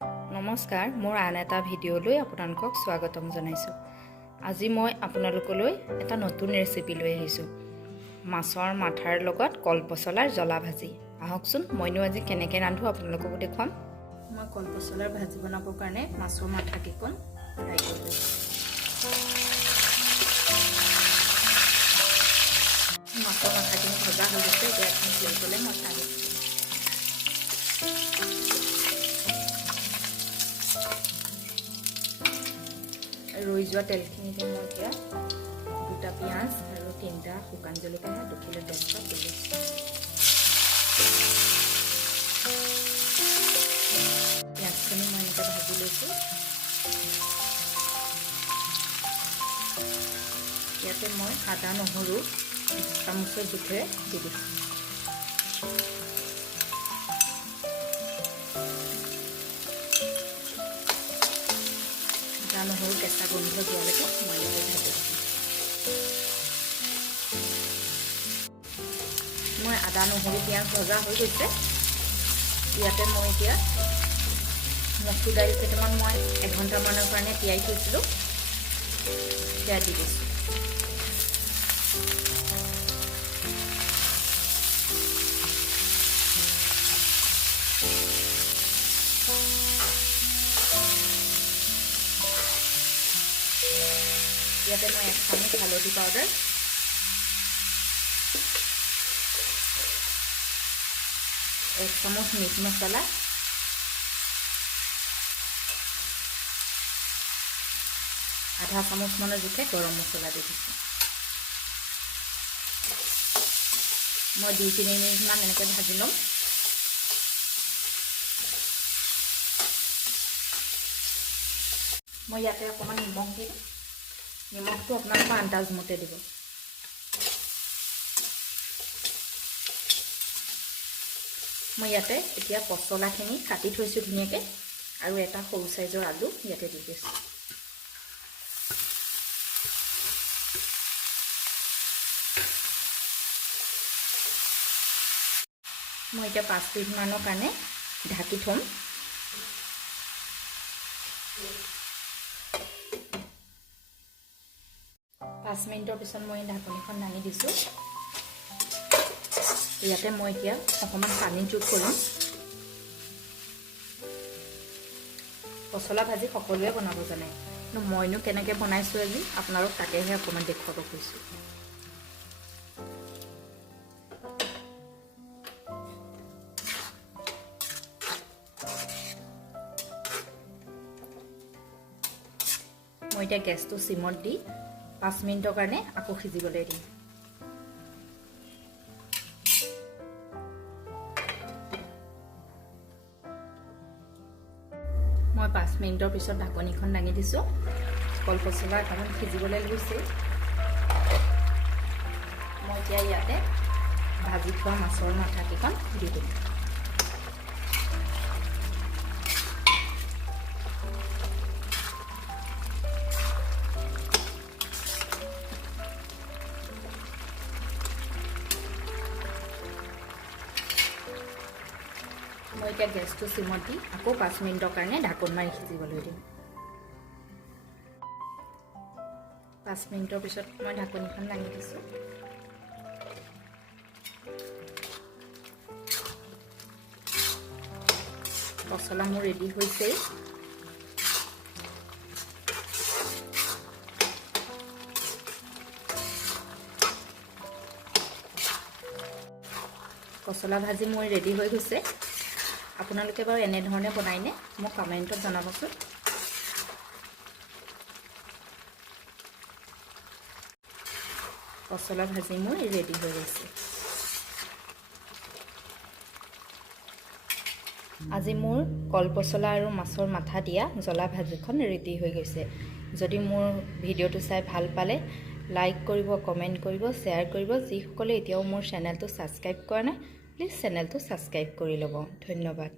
নমস্কাৰ, মোৰ আন এটা ভিডিঅ'লৈ আপোনালোকক স্বাগতম জনাইছোঁ। আজি মই আপোনালোকলৈ এটা নতুন ৰেচিপি লৈ আহিছোঁ। মাছৰ মাথাৰ লগত কলপচলাৰ জ্বলা ভাজি। আহকচোন মইনো আজি কেনেকৈ ৰান্ধো আপোনালোককো দেখুৱাম। মই কলপচলাৰ ভাজি বনাবৰ কাৰণে মাছৰ মাথাকেইকণ ফ্ৰাই কৰি লৈছোঁ। মাছৰ মাথাখিনি ভজা হৈ গৈছে, এতিয়া এখন প্লেটলৈ মই কাঢ়ি দিছোঁ। ৰৈ যোৱা তেলখিনিতে মই এতিয়া 2টা পিঁয়াজ আৰু 3টা শুকান জলকীয়া 2 কিলো তেজপাত দি লৈছোঁ। পিঁয়াজখিনি মই এনেকৈ ভাজি লৈছোঁ। ইয়াতে মই আদা নহৰু 1 চামুচৰ জোখেৰে দি দিছোঁ। আদা নহৰু কেঁচা গোন্ধ যোৱালৈকে মই ভাজি দিছোঁ। মই আদা নহৰু পিঁয়াজ ভজা হৈ গৈছে। ইয়াতে মই এতিয়া মচুৰ দাইল কেইটামান মই 1 ঘণ্টামানৰ কাৰণে তিয়াই থৈছিলোঁ, সেয়া দি দিছোঁ। ইয়াতে মই 1 চামুচ হালধি পাউডাৰ, 1 চামুচ মিট মছলা, আধা চামুচ মানৰ জোখে গৰম মছলা দি দিছোঁ। মই 2-3 মিনিটমান এনেকৈ ভাজি ল'ম। মই ইয়াতে অকণমান নিমখ দিম। নিমখটো আপোনালোকৰ আন্দাজমতে দিব। মই ইয়াতে এতিয়া পচলাখিনি কাটি থৈছোঁ ধুনীয়াকৈ, আৰু এটা সৰু চাইজৰ আলু ইয়াতে দি দিছোঁ। মই এতিয়া 5 মিনিটমানৰ কাৰণে ঢাকি থ'ম। পাঁচ মিনিটৰ পিছত মই ঢাকনিখন দাঙি দিছোঁ। ইয়াতে মই এতিয়া অকণমান পানী যোগ কৰিম। পচলা ভাজি সকলোৱে বনাব জানে, কিন্তু মইনো কেনেকৈ বনাইছোঁ আজি আপোনালোক তাকেহে অকণমান দেখুৱাব খুজিছোঁ। মই এতিয়া গেছটো চিমত দি 5 মিনিটৰ কাৰণে আকৌ সিজিবলৈ দিম। মই 5 মিনিটৰ পিছত ঢাকনিখন দাঙি দিছোঁ। কলপচলা অকণমান সিজিবলৈ লৈছে। মই এতিয়া ইয়াতে ভাজি থোৱা মাছৰ মাথাকেইখন দি দিম। মই এতিয়া গেছটো চিমত দি আকৌ 5 মিনিটৰ কাৰণে ঢাকোন মাৰি সিজিবলৈ দিম। 5 মিনিটৰ পিছত মই ঢাকনিখন দাঙি দিছোঁ। পচলা মোৰ ৰেডি হৈছেই। পচলা ভাজি মোৰ ৰেডি হৈ গৈছে। আপোনালোকে বাৰু এনেধৰণে বনাইনে মোক কমেণ্টত জনাবচোন। পচলা ভাজি মোৰ ৰেডি হৈ গৈছে। আজি মোৰ কলপচলা আৰু মাছৰ মাথা দিয়া জ্বলা ভাজিখন ৰেডি হৈ গৈছে। যদি মোৰ ভিডিঅ'টো চাই ভাল পালে লাইক কৰিব, কমেণ্ট কৰিব, শ্বেয়াৰ কৰিব। যিসকলে এতিয়াও মোৰ চেনেলটো ছাবস্ক্ৰাইব কৰা নাই, প্লিজ চেনেলটো ছাবস্ক্ৰাইব কৰি ল'ব। ধন্যবাদ।